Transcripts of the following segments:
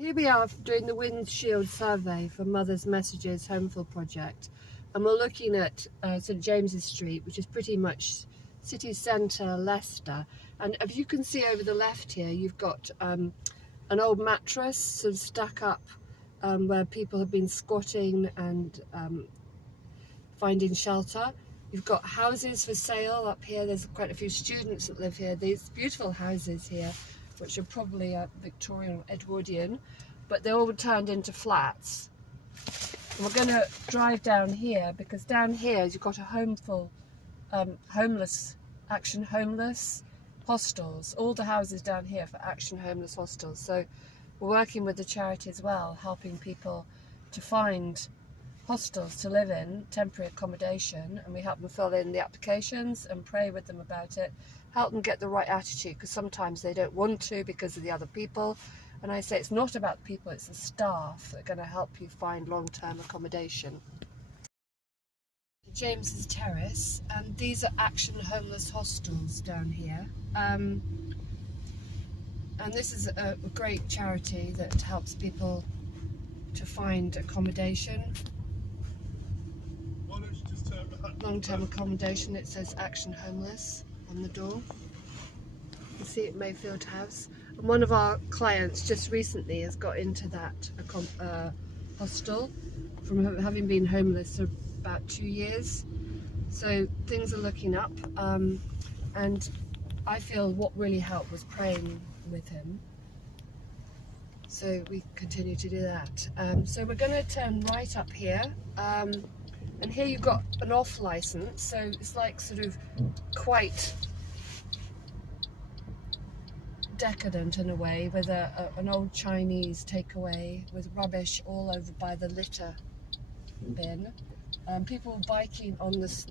Here we are doing the Windshield survey for Mother's Messages Homeful project, and we're looking at St James's Street, which is pretty much city centre Leicester. And if you can see over the left here, you've got an old mattress sort of stuck up where people have been squatting and finding shelter. You've got houses for sale up here. There's quite a few students that live here. These beautiful houses here, which are probably Victorian or Edwardian, but they're all turned into flats. And we're going to drive down here, because down here you've got a Homeful homeless, Action Homeless hostels. All the houses down here for Action Homeless hostels. So we're working with the charity as well, helping people to find hostels to live in, temporary accommodation, and we help them fill in the applications and pray with them about it, help them get the right attitude, because sometimes they don't want to because of the other people. And I say it's not about the people, it's the staff that are going to help you find long-term accommodation. James's Terrace, and these are Action Homeless hostels down here. And this is a great charity that helps people to find accommodation. Long-term accommodation. It says Action Homeless on the door. You can see it, Mayfield House. And one of our clients just recently has got into that hostel from having been homeless for about 2 years. So things are looking up, and I feel what really helped was praying with him. So we continue to do that. So we're going to turn right up here. And here you've got an off license, so it's like sort of quite decadent in a way, with an old Chinese takeaway with rubbish all over by the litter bin. People biking on the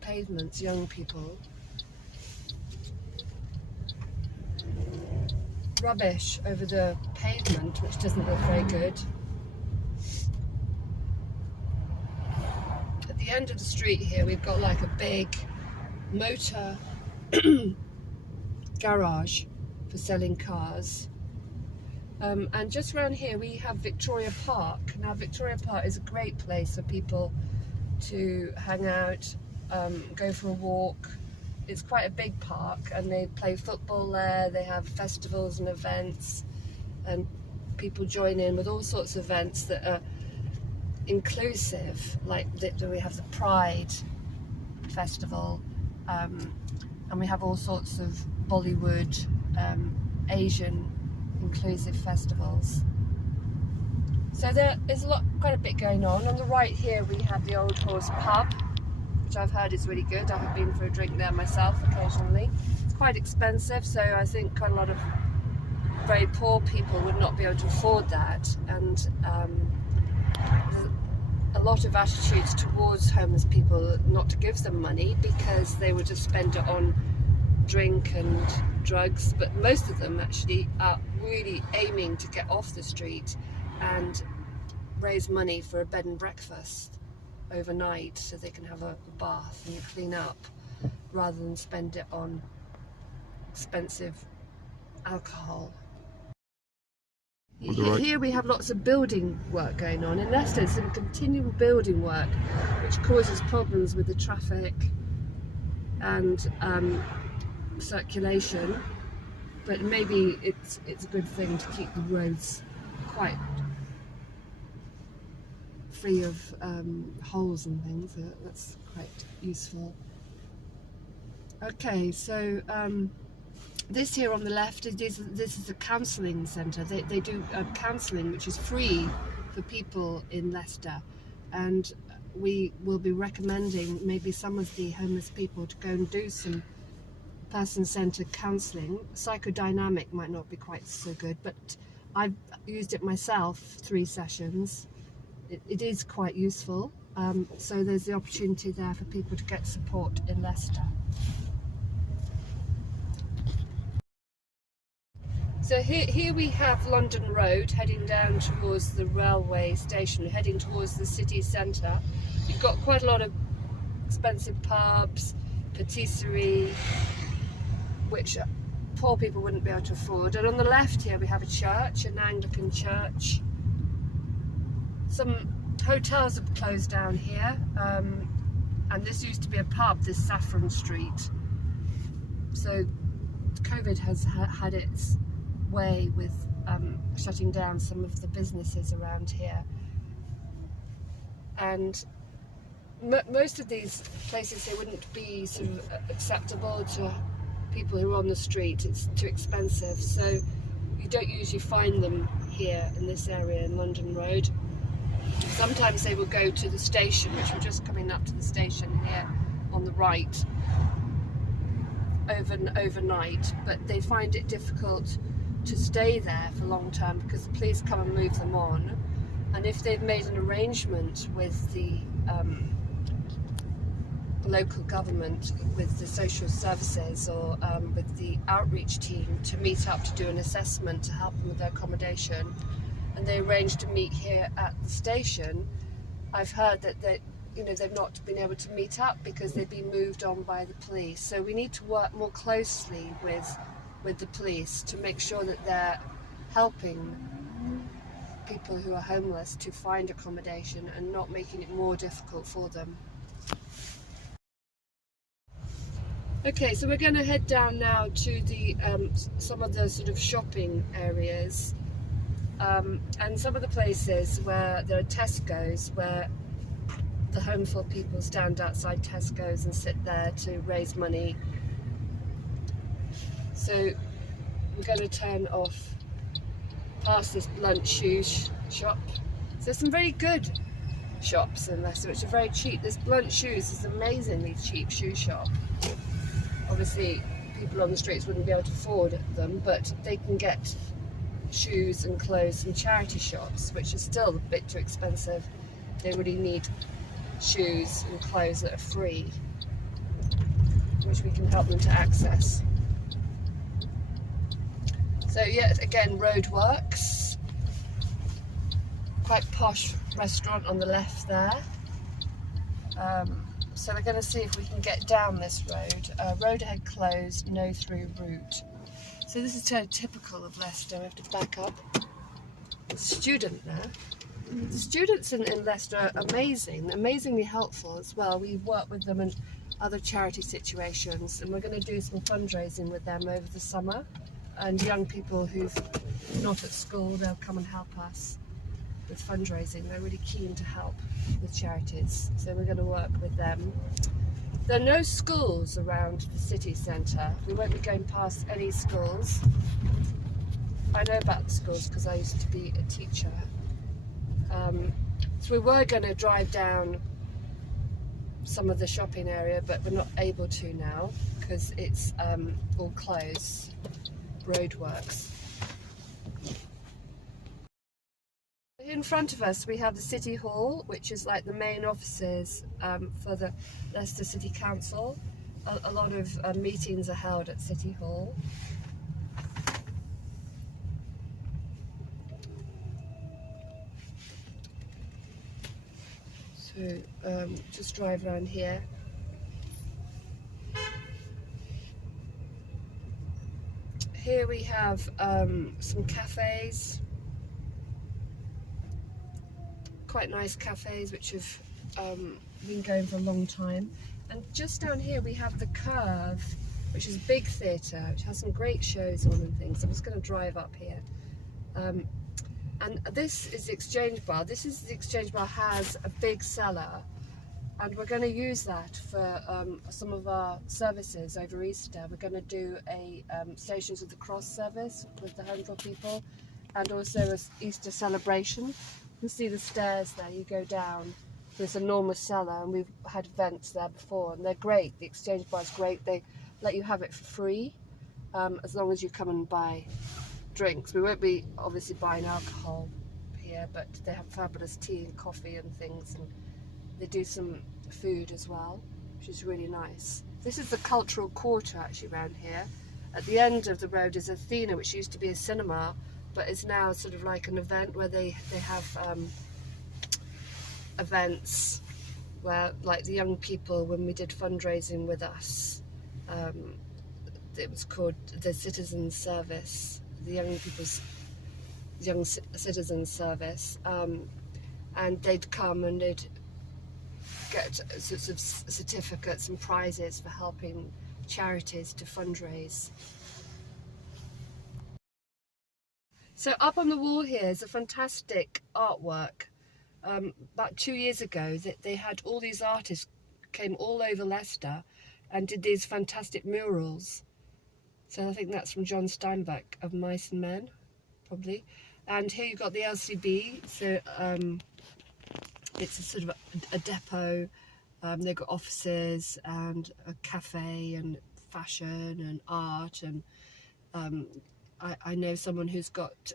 pavements, young people. Rubbish over the pavement, which doesn't look very good. At the end of the street here, we've got like a big motor garage for selling cars. And just around here we have Victoria Park. Now Victoria Park is a great place for people to hang out, go for a walk. It's quite a big park, and they play football there. They have festivals and events, and people join in with all sorts of events that are inclusive, like we have the Pride Festival, and we have all sorts of Bollywood, Asian inclusive festivals. So there is quite a bit going on. On the right here we have the Old Horse Pub, which I've heard is really good. I have been for a drink there myself occasionally. It's quite expensive, so I think quite a lot of very poor people would not be able to afford that, and a lot of attitudes towards homeless people not to give them money because they would just spend it on drink and drugs, but most of them actually are really aiming to get off the street and raise money for a bed and breakfast overnight so they can have a bath and clean up, rather than spend it on expensive alcohol. Here we have lots of building work going on. In Leicester, it's some continual building work which causes problems with the traffic and circulation, but maybe it's a good thing to keep the roads quite free of holes and things. That's quite useful. Okay, so this here on the left, this is a counselling centre. They do counselling which is free for people in Leicester, and we will be recommending maybe some of the homeless people to go and do some person-centred counselling. Psychodynamic might not be quite so good, but I've used it myself, 3 sessions. It is quite useful, so there's the opportunity there for people to get support in Leicester. So here we have London Road heading down towards the railway station, heading towards the city centre. You've got quite a lot of expensive pubs, patisserie, which poor people wouldn't be able to afford. And on the left here we have a church, an Anglican church. Some hotels have closed down here, and this used to be a pub, this Saffron Street. So COVID has had its way with shutting down some of the businesses around here. And most of these places here wouldn't be sort of acceptable to people who are on the street. It's too expensive, so you don't usually find them here in this area in London Road. Sometimes they will go to the station, which we're just coming up to the station here on the right, overnight, but they find it difficult to stay there for long term because the police come and move them on. And if they've made an arrangement with the local government, with the social services, or with the outreach team to meet up to do an assessment to help them with their accommodation, and they arrange to meet here at the station, I've heard that they've not been able to meet up because they've been moved on by the police. So we need to work more closely with the police to make sure that they're helping people who are homeless to find accommodation and not making it more difficult for them. Okay, so we're going to head down now to the some of the sort of shopping areas, and some of the places where there are Tesco's, where the Homeful people stand outside Tesco's and sit there to raise money. So we're going to turn off past this blunt shoe shop. So there's some very good shops in Leicester which are very cheap. This Blunt Shoes is an amazingly cheap shoe shop. Obviously people on the streets wouldn't be able to afford them, but they can get shoes and clothes from charity shops, which are still a bit too expensive. They really need shoes and clothes that are free, which we can help them to access. So yet again, roadworks, quite posh restaurant on the left there. So we're going to see if we can get down this road. Road ahead closed, no through route. So this is kind of typical of Leicester. I have to back up. There's a student there. The students in Leicester are amazing, amazingly helpful as well. We work with them in other charity situations, and we're going to do some fundraising with them over the summer. And young people who've not at school, they'll come and help us with fundraising. They're really keen to help with charities, so we're going to work with them. There are no schools around the city centre. We won't be going past any schools. I know about the schools because I used to be a teacher. So we were going to drive down some of the shopping area, but we're not able to now because it's all closed, roadworks. In front of us we have the City Hall, which is like the main offices for the Leicester City Council. A lot of meetings are held at City Hall. So just drive around here. Here we have some cafes, quite nice cafes which have been going for a long time. And just down here we have the Curve, which is a big theatre which has some great shows on and things. I'm just going to drive up here. And this is the Exchange Bar. This is the Exchange Bar, has a big cellar, and we're going to use that for some of our services over Easter. We're going to do a Stations of the Cross service with the Homeful people, and also an Easter celebration. You can see the stairs there, you go down this enormous cellar, and we've had events there before, and they're great. The Exchange Bar is great. They let you have it for free, as long as you come and buy drinks. We won't be obviously buying alcohol here, but they have fabulous tea and coffee and things, and they do some food as well, which is really nice. This is the cultural quarter actually around here. At the end of the road is Athena, which used to be a cinema, but is now sort of like an event where they have events where, like the young people, when we did fundraising with us, it was called the Citizen Service, the Young Citizen Service, and they'd come and they'd get sorts of certificates and prizes for helping charities to fundraise. So up on the wall here is a fantastic artwork. About 2 years ago, they had all these artists came all over Leicester and did these fantastic murals. So I think that's from John Steinbeck of Mice and Men, probably. And here you've got the LCB, so it's a sort of a depot. They've got offices and a cafe and fashion and art, and I know someone who's got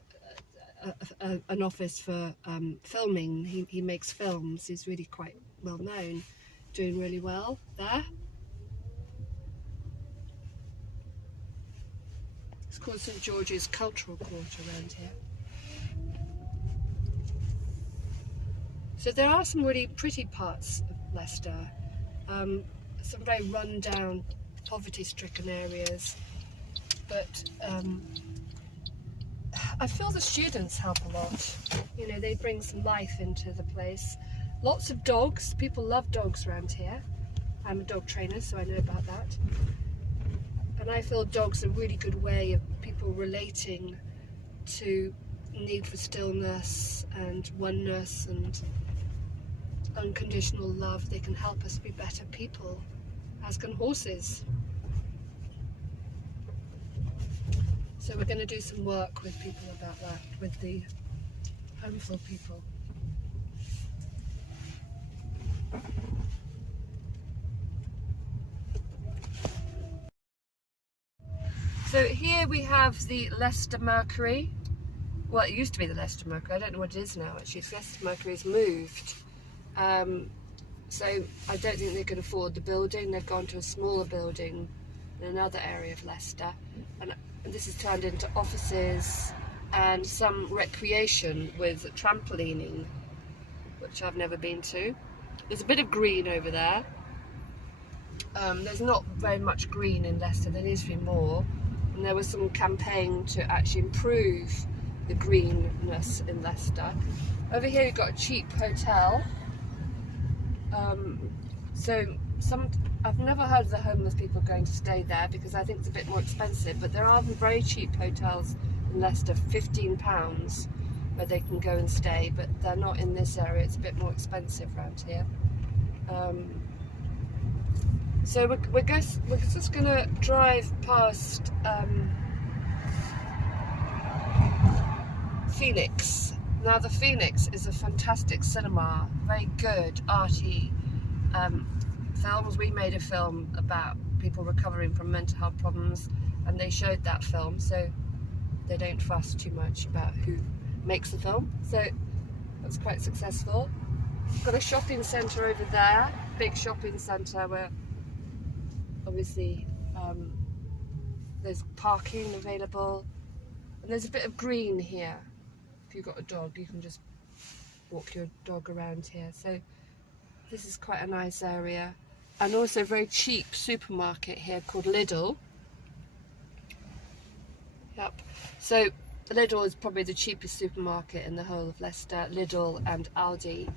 an office for filming. He makes films. He's really quite well known, doing really well there. It's called St George's Cultural Quarter around here. So there are some really pretty parts of Leicester, some very run-down, poverty-stricken areas, but I feel the students help a lot. You know, they bring some life into the place. Lots of dogs. People love dogs around here. I'm a dog trainer, so I know about that. And I feel dogs are a really good way of people relating to need for stillness and oneness and unconditional love. They can help us be better people, as can horses. So we're going to do some work with people about that, with the Homeful people. So here we have the Leicester Mercury. Well, it used to be the Leicester Mercury. I don't know what it is now, actually. Leicester Mercury's moved. So I don't think they could afford the building. They've gone to a smaller building in another area of Leicester. And this is turned into offices and some recreation with trampolining, which I've never been to. There's a bit of green over there. There's not very much green in Leicester. There needs to be more. And there was some campaign to actually improve the greenness in Leicester. Over here you've got a cheap hotel. I've never heard of the homeless people going to stay there because I think it's a bit more expensive, but there are very cheap hotels in Leicester, £15, where they can go and stay, but they're not in this area. It's a bit more expensive around here. So we're just going to drive past Phoenix. Now the Phoenix is a fantastic cinema, very good, arty films. We made a film about people recovering from mental health problems, and they showed that film, so they don't fuss too much about who makes the film. So it was quite successful. We've got a shopping centre over there, big shopping centre where obviously there's parking available, and there's a bit of green here. If you've got a dog, you can just walk your dog around here. So this is quite a nice area, and also a very cheap supermarket here called Lidl. Yep. So Lidl is probably the cheapest supermarket in the whole of Leicester. Lidl and Aldi.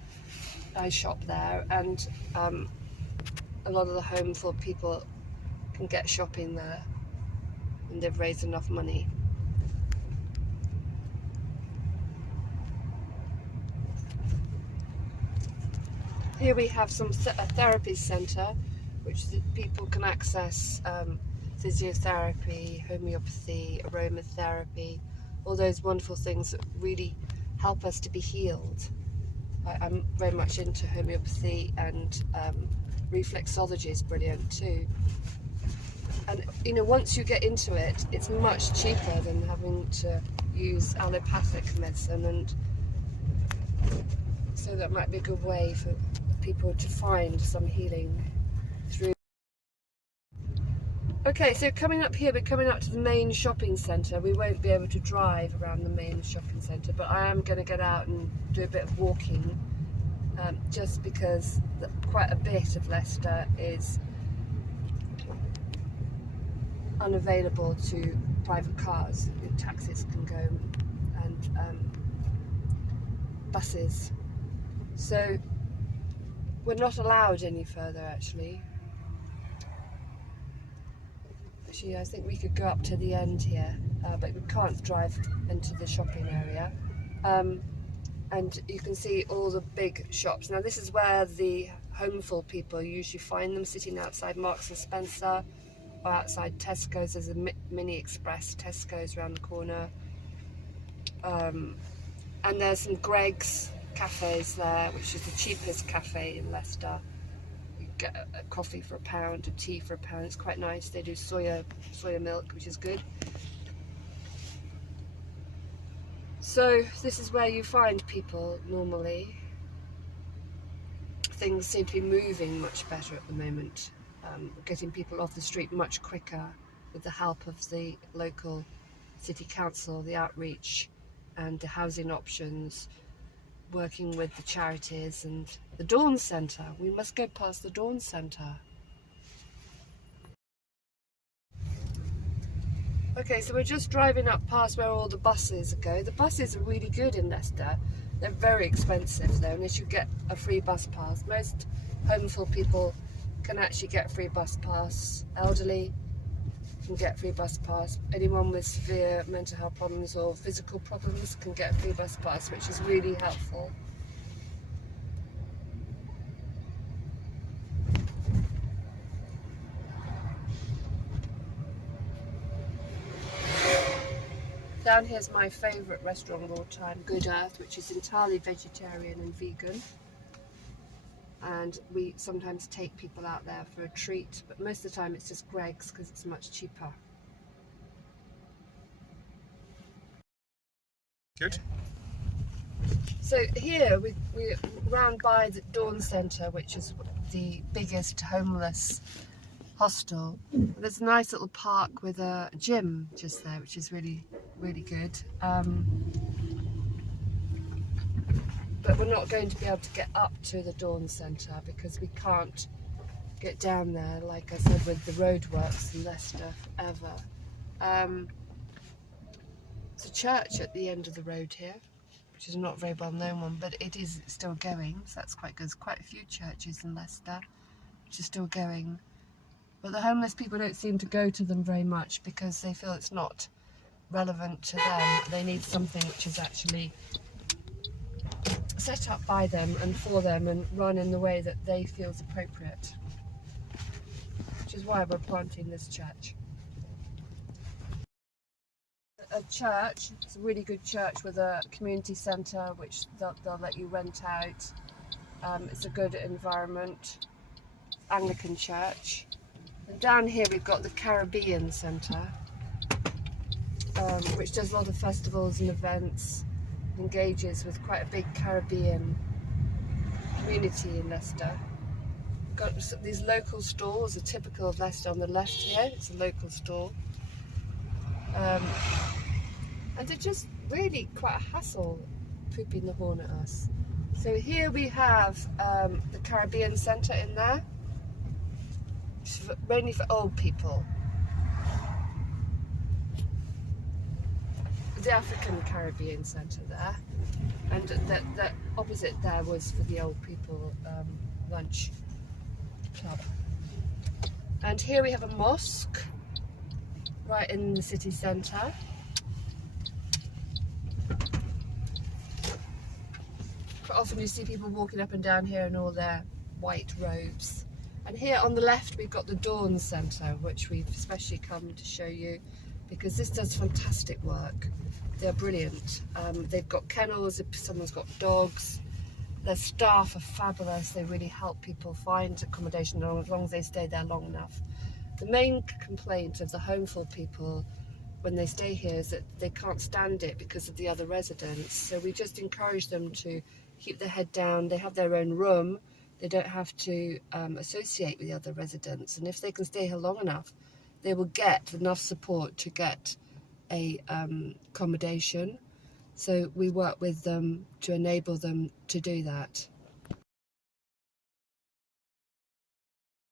I shop there, and a lot of the Homeful people can get shopping there, and they've raised enough money. Here we have a therapy centre, which people can access physiotherapy, homeopathy, aromatherapy, all those wonderful things that really help us to be healed. I'm very much into homeopathy, and reflexology is brilliant too. And you know, once you get into it, it's much cheaper than having to use allopathic medicine, and so that might be a good way for people to find some healing through. Okay, so coming up here, we're coming up to the main shopping centre. We won't be able to drive around the main shopping centre, but I am going to get out and do a bit of walking, just because quite a bit of Leicester is unavailable to private cars. Taxis can go, and buses. So we're not allowed any further, actually. Actually, I think we could go up to the end here, but we can't drive into the shopping area. And you can see all the big shops. Now this is where the Homeful people usually find them, sitting outside Marks and Spencer or outside Tesco's. There's a mini express Tesco's around the corner. And there's some Greg's cafes there, which is the cheapest cafe in Leicester. You get a coffee for £1, a tea for £1. It's quite nice. They do soya milk, which is good. So this is where you find people normally. Things seem to be moving much better at the moment. Getting people off the street much quicker with the help of the local city council, the outreach and the housing options, working with the charities and the Dawn Centre. We must go past the Dawn Centre. Okay, so we're just driving up past where all the buses go. The buses are really good in Leicester. They're very expensive though, unless you get a free bus pass. Most Homeful people can actually get free bus pass. Elderly can get free bus pass. Anyone with severe mental health problems or physical problems can get a free bus pass, which is really helpful. Down here's my favourite restaurant of all time, Good Earth, which is entirely vegetarian and vegan. And we sometimes take people out there for a treat, but most of the time it's just Greg's because it's much cheaper. Good. So here we're round by the Dawn Centre, which is the biggest homeless hostel. There's a nice little park with a gym just there, which is really good. But we're not going to be able to get up to the Dawn Centre because we can't get down there, like I said, with the roadworks in Leicester forever. There's a church at the end of the road here, which is not a very well known one, but it is still going, so that's quite good. There's quite a few churches in Leicester which are still going. But the homeless people don't seem to go to them very much because they feel it's not relevant to them. They need something which is actually set up by them and for them and run in the way that they feel is appropriate. Which is why we're planting this church. A church, it's a really good church with a community centre which they'll let you rent out. It's a good environment. Anglican church. And down here we've got the Caribbean Centre, which does a lot of festivals and events, engages with quite a big Caribbean community in Leicester. Got these local stores are typical of Leicester. On the left here, it's a local store. And they're just really quite a hassle pooping the horn at us. So here we have the Caribbean Centre in there, which is mainly for old people. The African Caribbean Centre there, and the opposite there was for the old people lunch club. And here we have a mosque right in the city centre. Quite often you see people walking up and down here in all their white robes. And here on the left we've got the Dawn Centre, which we've especially come to show you because this does fantastic work. They're brilliant. They've got kennels if someone's got dogs. Their staff are fabulous. They really help people find accommodation as long as they stay there long enough. The main complaint of the Homeful people when they stay here is that they can't stand it because of the other residents. So we just encourage them to keep their head down. They have their own room. They don't have to associate with the other residents. And if they can stay here long enough, they will get enough support to get a accommodation. So we work with them to enable them to do that.